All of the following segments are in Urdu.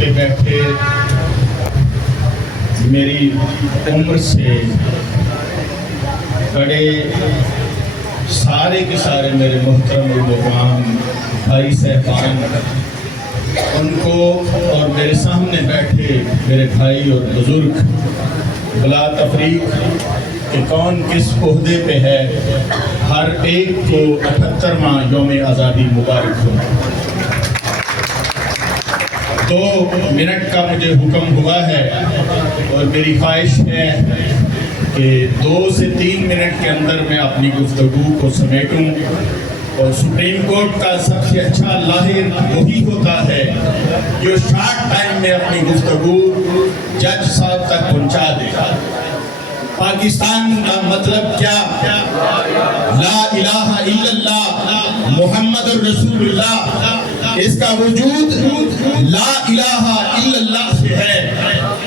پہ بیٹھے میری عمر سے بڑے سارے کے سارے میرے محترم المقام بھائی صاحبان، ان کو اور میرے سامنے بیٹھے میرے بھائی اور بزرگ بلا تفریق کہ کون کس عہدے پہ ہے، ہر ایک کو 78واں یوم آزادی مبارک ہو۔ 2 منٹ کا مجھے حکم ہوا ہے اور میری خواہش ہے کہ 2 سے 3 منٹ کے اندر میں اپنی گفتگو کو سمیٹوں، اور سپریم کورٹ کا سب سے اچھا لاہر وہی ہوتا ہے جو شارٹ ٹائم میں اپنی گفتگو جج صاحب تک پہنچا دے۔ پاکستان کا مطلب کیا؟ لا الہ الا اللہ محمد رسول اللہ، اس کا وجود لا الہ الا اللہ سے ہے،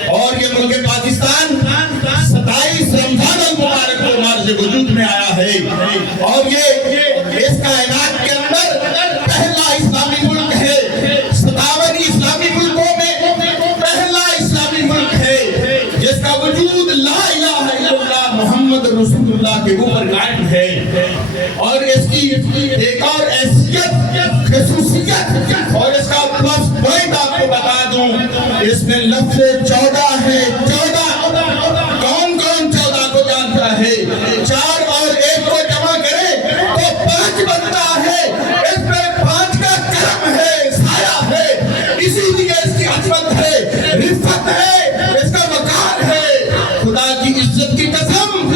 اور یہ ملک پاکستان 27 رمضان المبارک کو مارز وجود میں آیا ہے، اور یہ اس کائنات کے اندر پہلا اسلامی ملک ہے، 57 اسلامی ملکوں میں پہلا اسلامی ملک ہے جس کا وجود لا الہ الا اللہ محمد رسول اللہ کے اوپر قائم ہے۔ اور اس کی ایک اور حیثیت، خصوصیت اور اس کا پلس پوائنٹ آپ کو بتا دوں، اس میں لفظ 14 ہے۔ 14 کون 14 کو جانتا ہے؟ 4 اور 1 کو جمع کرے تو 5 بنتا ہے۔ اس میں 5 کا کرم ہے، سایہ ہے، اسی لیے اس کی عظمت ہے، رفت ہے، اس کا وقار ہے۔ خدا کی عزت کی قسم،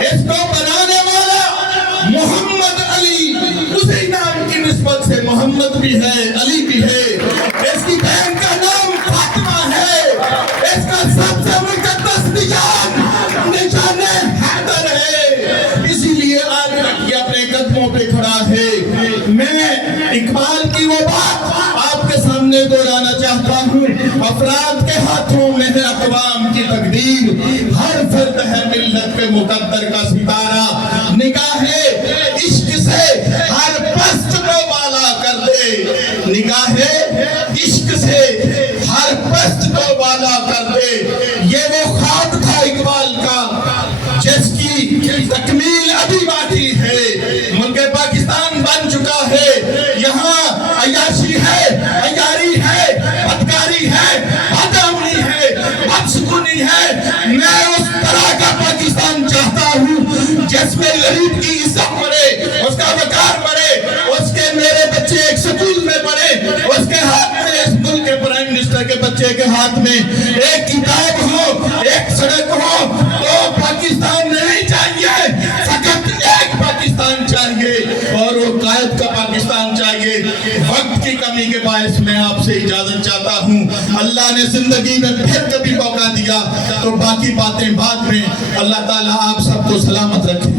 اس کو بنانے والا محمد علی، اسی نام کی نسبت سے محمد بھی ہے، علی بھی ہے۔ اس کی بہن کا نام فاطمہ ہے، اس کا سب سے مقدس نشان حیدر ہے، اسی لیے آج تک یہ اپنے قدموں پہ کھڑا ہے۔ میں اقبال کی وہ بات آپ کے سامنے دہرانا چاہتا ہوں، افراد کے ہاتھوں میں ہے اقوام کی تقدیر، ہر فرد ہے ملت پہ مقدر کا ستارہ، نگاہ عشق سے ہر پست کو والا کر دے، نگاہ عشق سے ہر پست کو والا کر دے۔ یہ وہ خواب تھا اقبال کا جس کی تکمیل ابھی باقی ہے۔ ملک پاکستان بن چکا ہے، یہاں عیاشی ہے، عیاری ہے، بدکاری ہے، بدامنی ہے، بدسکونی ہے۔ میں اس طرح کا پاکستان چاہتا ہوں جس میں غریب کی عزت بڑھے، اس کا وقار بڑھے، اس کے میرے بچے ایک سکول میں پڑھے، اس کے ہاتھ میں، اس ملک کے پرائم منسٹر کے بچے کے ہاتھ میں ایک کتاب ہو، ایک سڑک ہو۔ تو پاکستان نہیں چاہیے، فقط ایک پاکستان چاہیے، اور وہ قائد کا پاکستان چاہیے۔ وقت کی کمی کے باعث میں آپ سے اجازت چاہتا ہوں، اللہ نے زندگی میں پھر کبھی موقع دیا تو باقی باتیں بعد میں۔ اللہ تعالیٰ آپ سب کو سلامت رکھے۔